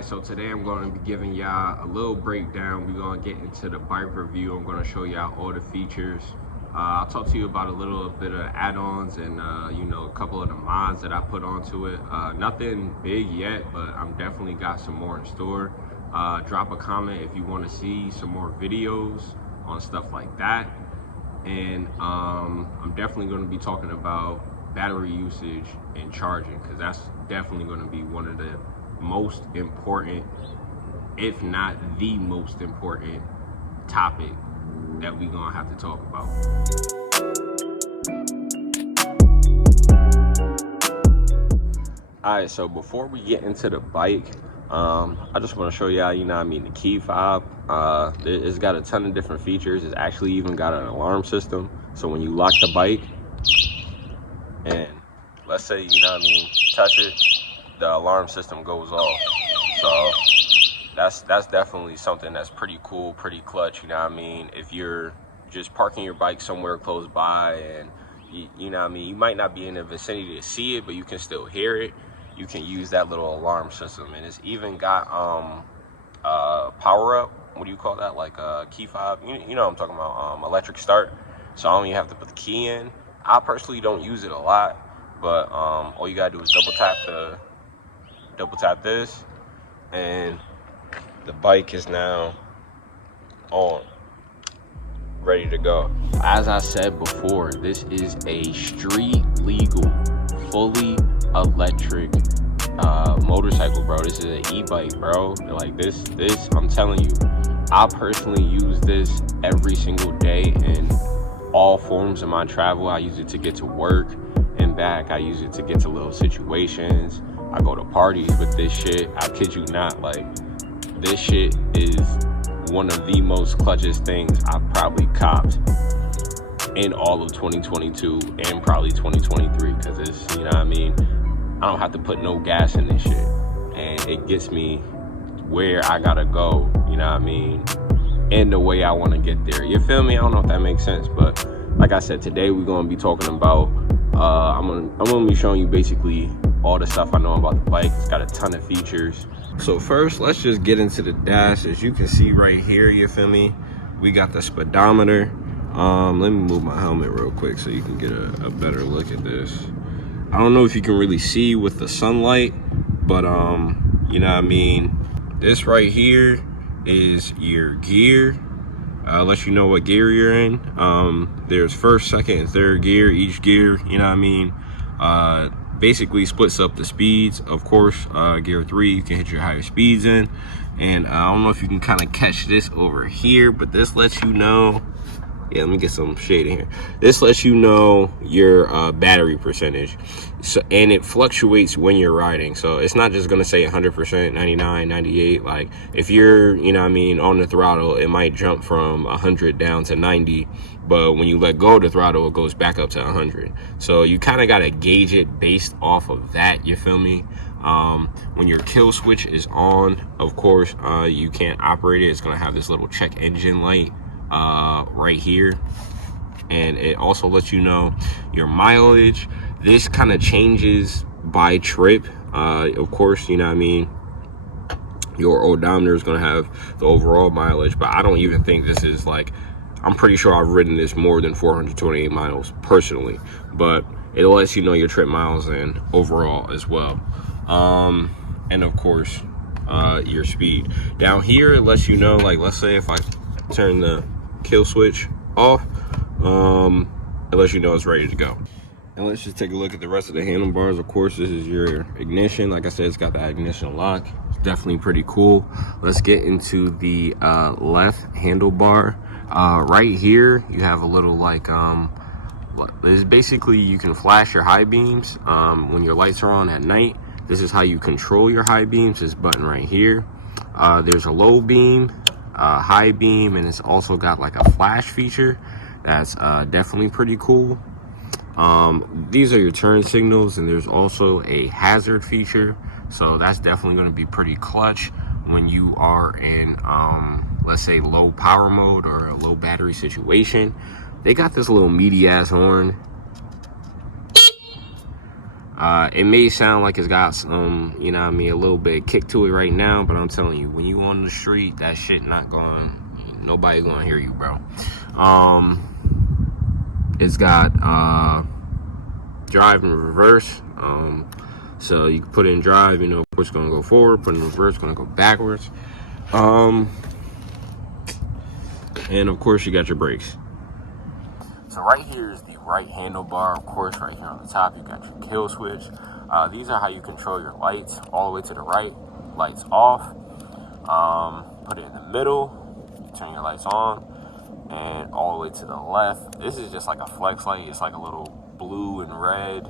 Alright, so today I'm going to be giving y'all a little breakdown. We're going to get into the bike review. I'm going to show y'all all the features. I'll talk to you about a little bit of add-ons and you know, a couple of the mods that I put onto it. Nothing big yet, but I'm definitely got some more in store. Drop a comment if you want to see some more videos on stuff like that. And I'm definitely going to be talking about battery usage and charging, because that's definitely going to be one of the most important, if not the most important topic that we're gonna have to talk about. All right, so before we get into the bike, I just want to show y'all, you know what I mean, the key fob. It's got a ton of different features. It's actually even got an alarm system. So when you lock the bike and let's say, you know what I mean, touch it, the alarm system goes off. So that's definitely something that's pretty cool, pretty clutch, you know what I mean? If you're just parking your bike somewhere close by and you know what I mean, you might not be in the vicinity to see it, but you can still hear it, you can use that little alarm system. And it's even got power up, what do you call that, like key fob, you know what I'm talking about, electric start. So I don't even have to put the key in. I personally don't use it a lot, but all you gotta do is double tap this, and the bike is now on, ready to go. As I said before, this is a street legal, fully electric motorcycle, bro. This is an e-bike, bro. Like this, I'm telling you, I personally use this every single day in all forms of my travel. I use it to get to work and back. I use it to get to little situations. I go to parties with this shit. I kid you not, like, this shit is one of the most clutchest things I've probably copped in all of 2022 and probably 2023, because it's, you know what I mean, I don't have to put no gas in this shit, and it gets me where I gotta go, you know what I mean, and the way I want to get there. You feel me? I don't know if that makes sense, but like I said, today we're gonna be talking about I'm gonna be showing you basically all the stuff I know about the bike. It's got a ton of features. So first, let's just get into the dash. As you can see right here, you feel me, we got the speedometer. Let me move my helmet real quick so you can get a better look at this. I don't know if you can really see with the sunlight, but you know what I mean, this right here is your gear. Let you know what gear you're in. There's first, second, and third gear. Each gear, you know what I mean, basically splits up the speeds. Of course, gear 3, you can hit your higher speeds in. And I don't know if you can kind of catch this over here, but this lets you know, yeah, let me get some shade in here. This lets you know your battery percentage. So, and it fluctuates when you're riding. So it's not just gonna say 100%, 99, 98. Like if you're, you know what I mean, on the throttle, it might jump from 100 down to 90. But when you let go of the throttle, it goes back up to 100. So you kind of got to gauge it based off of that, you feel me? When your kill switch is on, of course, you can't operate it. It's going to have this little check engine light right here. And it also lets you know your mileage. This kind of changes by trip. Of course, you know what I mean, your odometer is going to have the overall mileage, but I don't even think this is like, I'm pretty sure I've ridden this more than 428 miles personally, but it lets you know your trip miles and overall as well. And of course, your speed. Down here, it lets you know, like, let's say if I turn the kill switch off, it lets you know it's ready to go. And let's just take a look at the rest of the handlebars. Of course, this is your ignition. Like I said, it's got that ignition lock. It's definitely pretty cool. Let's get into the left handlebar. Right here, you have a little like, this basically, you can flash your high beams when your lights are on at night. This is how you control your high beams, this button right here. There's a low beam, high beam, and it's also got like a flash feature. That's definitely pretty cool. These are your turn signals, and there's also a hazard feature. So that's definitely going to be pretty clutch when you are in, let's say, low power mode or a low battery situation. They got this little meaty ass horn. It may sound like it's got some, you know what I mean, a little bit of kick to it right now, but I'm telling you, when you on the street, that shit not going, nobody gonna hear you, bro. It's got drive and reverse. So you can put it in drive, you know, of course it's gonna go forward, put it in reverse, gonna go backwards. And of course you got your brakes. So right here is the right handlebar. Of course, right here on the top, you got your kill switch. These are how you control your lights. All the way to the right, lights off. Put it in the middle, turn your lights on. And all the way to the left, this is just like a flex light. It's like a little blue and red.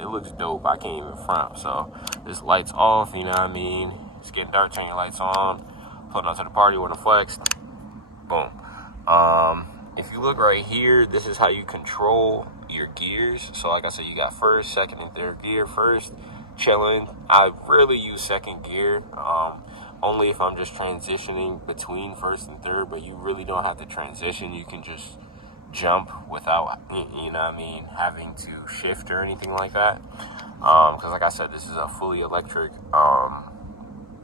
It looks dope. I can't even front. So this light's off, you know what I mean? It's getting dark, turn your lights on. Putting on to the party with a flex. Boom. If you look right here, this is how you control your gears. So like I said, you got first, second, and third gear. First, chilling. I rarely use second gear, only if I'm just transitioning between first and third, but you really don't have to transition. You can just jump without, you know what I mean, having to shift or anything like that. Because like I said, this is a fully electric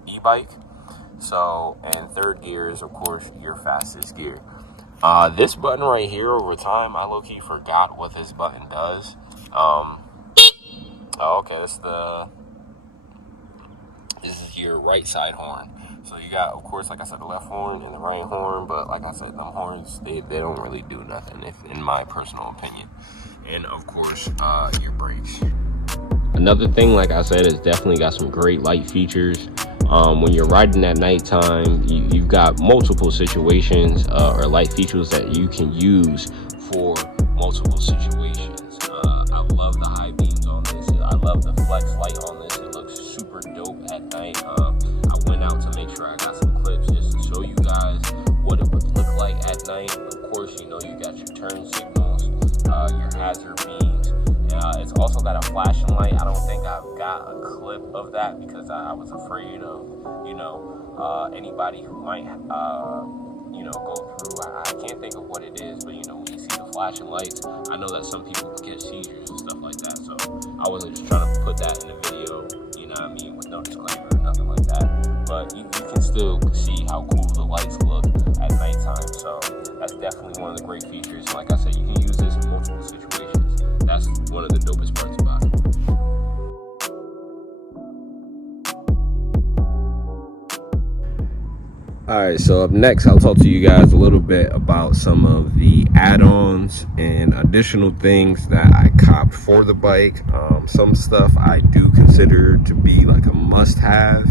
e-bike. So, and third gear is, of course, your fastest gear. This button right here, over time, I low-key forgot what this button does. Okay, this is your right side horn. So you got, of course, like I said, the left horn and the right horn, but like I said, them horns, they don't really do nothing, in my personal opinion. And of course, your brakes. Another thing, like I said, is definitely got some great light features. When you're riding at nighttime, you've got multiple situations or light features that you can use for multiple situations. I love the high beams on this. I love the flex light on this. It looks super dope at night. I went out to make sure I got some clips just to show you guys what it would look like at night. Of course, you know, you got your turn signals, your hazard beams. It's also got a flashing light. I don't think I've got a clip of that because I was afraid of, you know, anybody who might, you know, go through. I can't think of what it is, but, you know, when you see the flashing lights, I know that some people can get seizures and stuff like that. So I wasn't just trying to put that in the video, you know what I mean, with no disclaimer or nothing like that. But you can still see how cool the lights look at nighttime. So that's definitely one of the great features. Like I said, you can use this in multiple situations. That's one of the dopest parts about it. Alright, so up next, I'll talk to you guys a little bit about some of the add-ons and additional things that I copped for the bike. Some stuff I do consider to be like a must-have,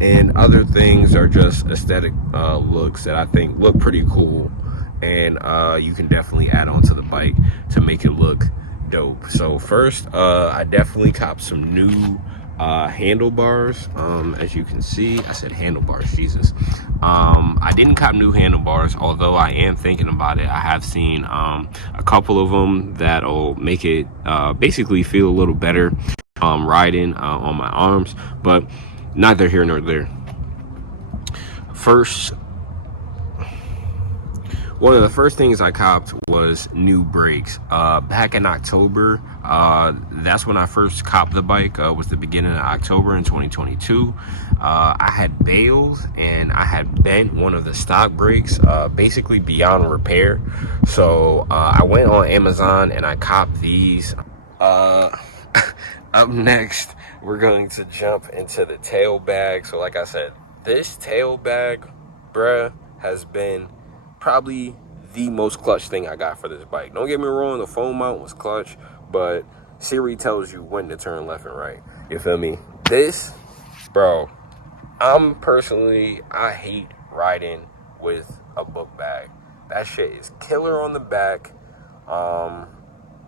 and other things are just aesthetic looks that I think look pretty cool, and you can definitely add on to the bike to make it look dope. So first, I definitely copped some new handlebars. As you can see, I said handlebars, Jesus. I didn't cop new handlebars, although I am thinking about it. I have seen a couple of them that'll make it basically feel a little better riding on my arms, but neither here nor there. First, one of the first things I copped was new brakes. Back in October, that's when I first copped the bike, was the beginning of October in 2022. I had bailed and I had bent one of the stock brakes, basically beyond repair. So I went on Amazon and I copped these. Up next, we're going to jump into the tail bag. So like I said, this tail bag, bruh, has been probably the most clutch thing I got for this bike. Don't get me wrong, the foam mount was clutch, but Siri tells you when to turn left and right. You feel me? This, bro, I hate riding with a book bag. That shit is killer on the back,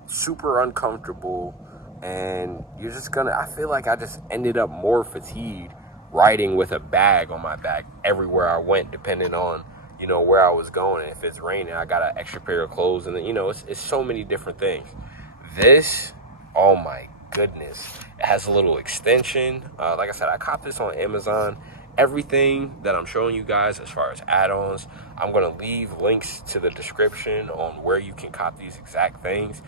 super uncomfortable, and you're just gonna, I feel like I just ended up more fatigued riding with a bag on my back everywhere I went, depending on, you know, where I was going. And if it's raining, I got an extra pair of clothes, and then, you know, it's so many different things. This, oh my goodness, it has a little extension. Like I said, I copped this on Amazon. Everything that I'm showing you guys as far as add-ons, I'm gonna leave links to the description on where you can cop these exact things.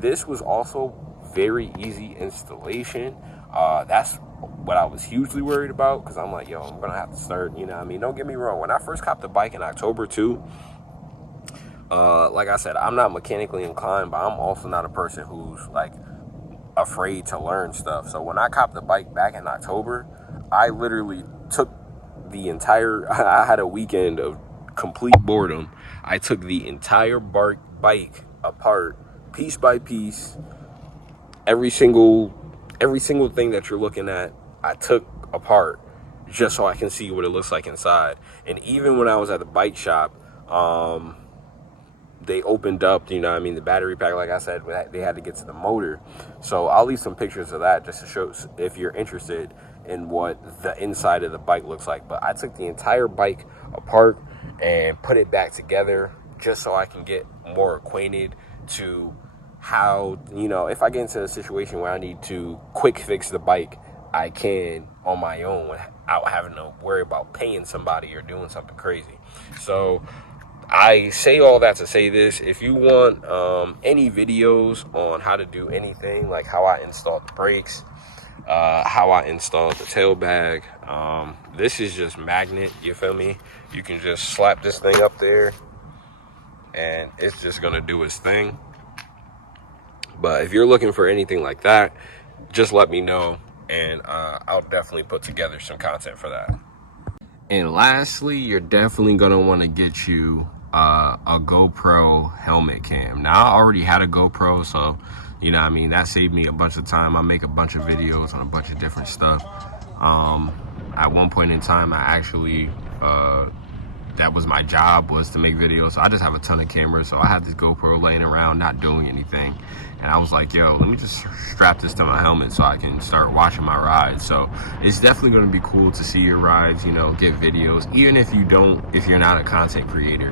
This was also very easy installation. That's what I was hugely worried about, because I'm like, yo, I'm gonna have to start, you know what I mean? Don't get me wrong, when I first copped the bike in October too, like I said, I'm not mechanically inclined, but I'm also not a person who's like afraid to learn stuff. So when I copped the bike back in October, I literally took the entire, I had a weekend of complete boredom. I took the entire bike apart, piece by piece. Every single thing that you're looking at, I took apart just so I can see what it looks like inside. And even when I was at the bike shop, they opened up, you know what I mean, the battery pack. Like I said, they had to get to the motor. So I'll leave some pictures of that just to show if you're interested in what the inside of the bike looks like. But I took the entire bike apart and put it back together just so I can get more acquainted to how, you know, if I get into a situation where I need to quick fix the bike, I can on my own without having to worry about paying somebody or doing something crazy. So I say all that to say this: if you want any videos on how to do anything, like how I installed the brakes, how I installed the tail bag, this is just magnet, you feel me? You can just slap this thing up there and it's just gonna do its thing. But if you're looking for anything like that, just let me know, and I'll definitely put together some content for that. And lastly, you're definitely gonna want to get you a GoPro helmet cam. Now, I already had a GoPro, so you know what I mean, that saved me a bunch of time. I make a bunch of videos on a bunch of different stuff. At one point in time, I actually that was my job, was to make videos. So I just have a ton of cameras. So I had this GoPro laying around, not doing anything. And I was like, yo, let me just strap this to my helmet so I can start watching my rides. So it's definitely going to be cool to see your rides, you know, get videos. Even if you're not a content creator,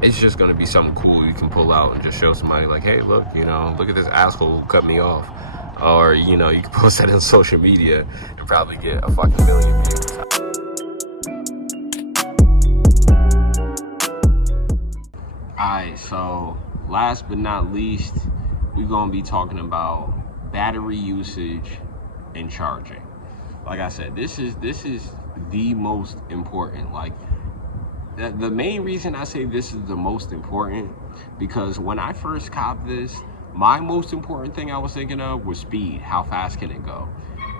it's just going to be something cool you can pull out and just show somebody like, hey, look, you know, look at this asshole who cut me off. Or, you know, you can post that on social media and probably get a fucking million views. Alright, so last but not least, we're going to be talking about battery usage and charging. Like I said, this is the most important. Like, the main reason I say this is the most important, because when I first copped this, my most important thing I was thinking of was speed. How fast can it go?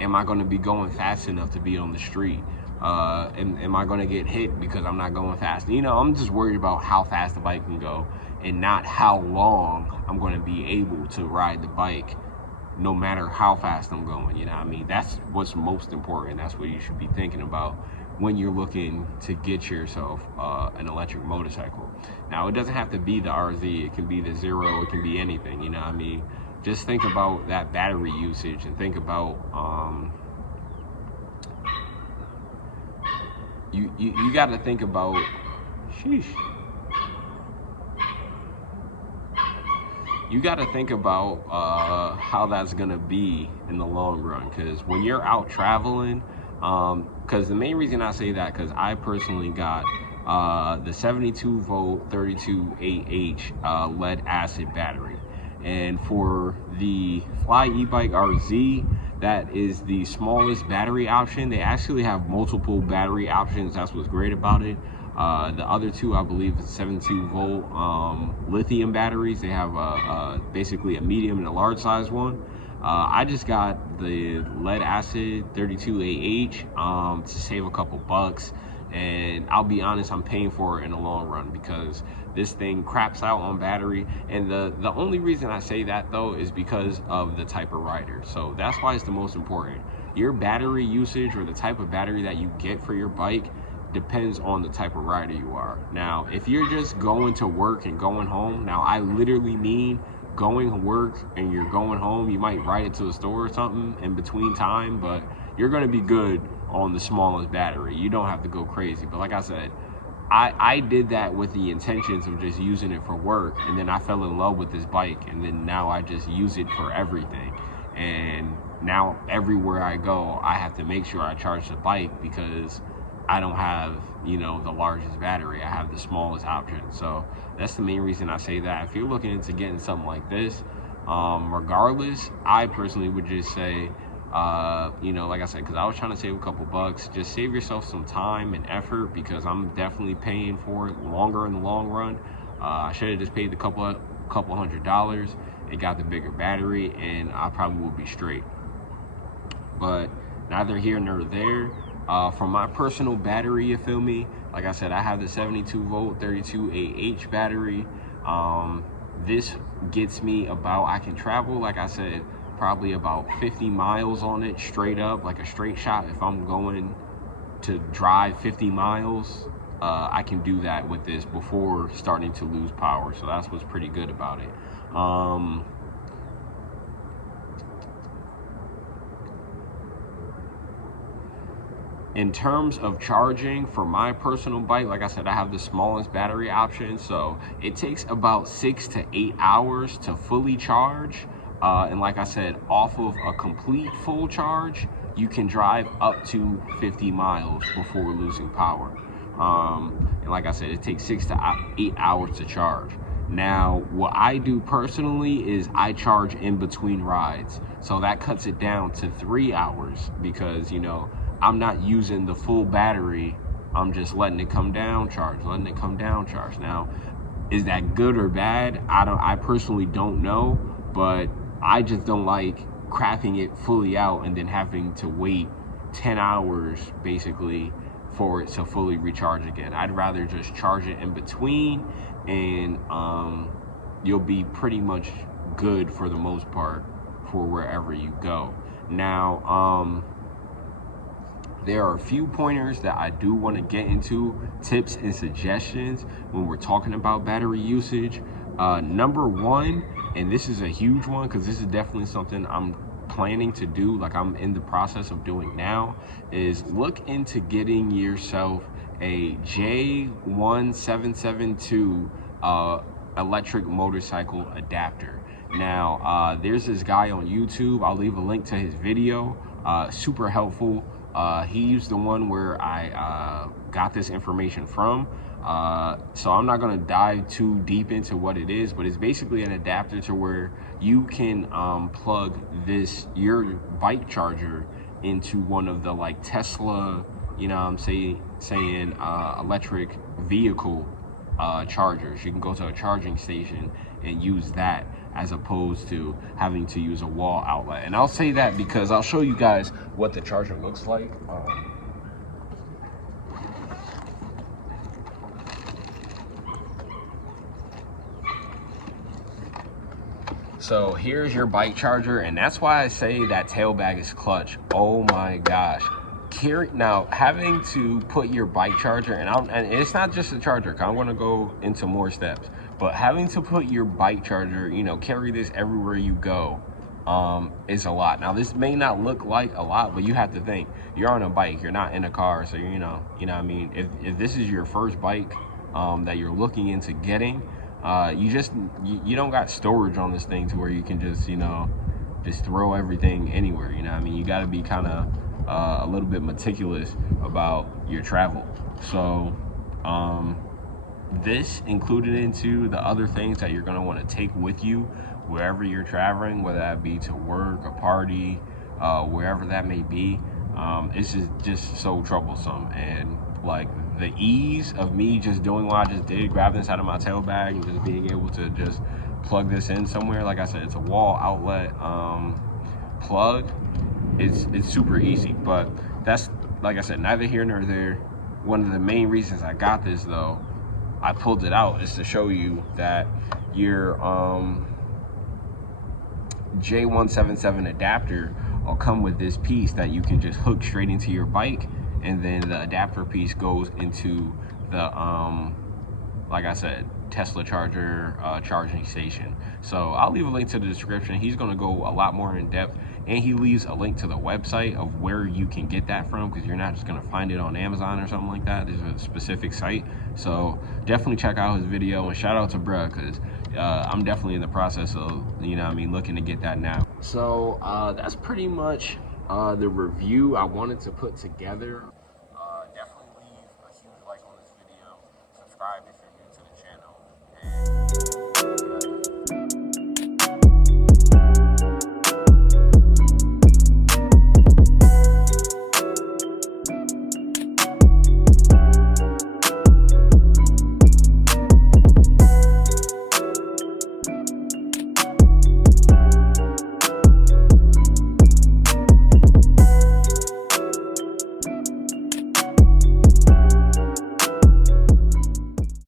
Am I going to be going fast enough to be on the street? Am I going to get hit because I'm not going fast? You know, I'm just worried about how fast the bike can go and not how long I'm going to be able to ride the bike, no matter how fast I'm going. You know what I mean? That's what's most important. That's what you should be thinking about when you're looking to get yourself an electric motorcycle. Now, it doesn't have to be the RZ. It can be the Zero. It can be anything. You know what I mean? Just think about that battery usage and think about you got to think about, sheesh. You got to think about how that's going to be in the long run. Because when you're out traveling, because the main reason I say that, because I personally got the 72 volt 32AH lead acid battery. And for the Fly e-bike RZ, that is the smallest battery option. They actually have multiple battery options. That's what's great about it. The other two, I believe, is 72 volt lithium batteries. They have basically a medium and a large size one. I just got the lead acid 32AH to save a couple bucks. And I'll be honest, I'm paying for it in the long run because this thing craps out on battery. And the only reason I say that, though, is because of the type of rider. So that's why it's the most important. Your battery usage, or the type of battery that you get for your bike, depends on the type of rider you are. Now, if you're just going to work and going home, now I literally mean going to work and you're going home, you might ride it to the store or something in between time, but you're going to be good on the smallest battery. You don't have to go crazy. But like I said, I did that with the intentions of just using it for work, and then I fell in love with this bike, and then now I just use it for everything. And now everywhere I go, I have to make sure I charge the bike because I don't have, you know, the largest battery. I have the smallest option. So that's the main reason I say that. If you're looking into getting something like this, Regardless, I personally would just say, you know, like I said, because I was trying to save a couple bucks, just save yourself some time and effort, because I'm definitely paying for it longer in the long run. I should have just paid the couple $100 and got the bigger battery, and I probably would be straight. But neither here nor there. For my personal battery, you feel me? Like I said, I have the 72 volt 32AH battery. This gets me about, I can travel, like I said, probably about 50 miles on it straight up, like a straight shot. If I'm going to drive 50 miles, I can do that with this before starting to lose power. So that's what's pretty good about it. In terms of charging for my personal bike, like I said, I have the smallest battery option, so it takes about 6 to 8 hours to fully charge. And like I said, off of a complete full charge, you can drive up to 50 miles before losing power. And like I said, it takes 6 to 8 hours to charge. Now, what I do personally is I charge in between rides. So that cuts it down to 3 hours, because, you know, I'm not using the full battery. I'm just letting it come down, charge, letting it come down, charge. Now, is that good or bad? I personally don't know, but I just don't like crapping it fully out and then having to wait 10 hours basically for it to fully recharge again. I'd rather just charge it in between, and you'll be pretty much good for the most part for wherever you go. Now, there are a few pointers that I do want to get into, tips and suggestions when we're talking about battery usage. Number one, and this is a huge one because this is definitely something I'm planning to do, like I'm in the process of doing now, is look into getting yourself a J1772 electric motorcycle adapter. Now, there's this guy on YouTube. I'll leave a link to his video. Super helpful. He's the one where I got this information from. So I'm not going to dive too deep into what it is, but it's basically an adapter to where you can plug your bike charger into one of the like Tesla, you know what I'm saying, electric vehicle chargers. You can go to a charging station and use that, as opposed to having to use a wall outlet. And I'll say that because I'll show you guys what the charger looks like. So here's your bike charger, and that's why I say that tail bag is clutch. Oh my gosh. Now, having to put your bike charger, and it's not just a charger, I'm going to go into more steps, but having to put your bike charger, you know, carry this everywhere you go, is a lot. Now, this may not look like a lot, but you have to think, you're on a bike, you're not in a car, so you know what I mean. If this is your first bike that you're looking into getting, you don't got storage on this thing to where you can just, you know, just throw everything anywhere, you know what I mean. You got to be kind of a little bit meticulous about your travel. So this included into the other things that you're going to want to take with you wherever you're traveling, whether that be to work, a party, wherever that may be. It's just so troublesome, and like the ease of me just doing what I just did, grabbing this out of my tail bag and just being able to just plug this in somewhere. Like I said, it's a wall outlet plug. It's super easy, but that's, like I said, neither here nor there. One of the main reasons I got this, though, I pulled it out, is to show you that your J177 adapter will come with this piece that you can just hook straight into your bike, and then the adapter piece goes into the like I said, Tesla charger charging station. So I'll leave a link to the description. He's going to go a lot more in depth, and he leaves a link to the website of where you can get that from, because you're not just going to find it on Amazon or something like that. There's a specific site. So definitely check out his video, and shout out to bruh, because I'm definitely in the process of, you know what I mean, looking to get that now. So that's pretty much the review I wanted to put together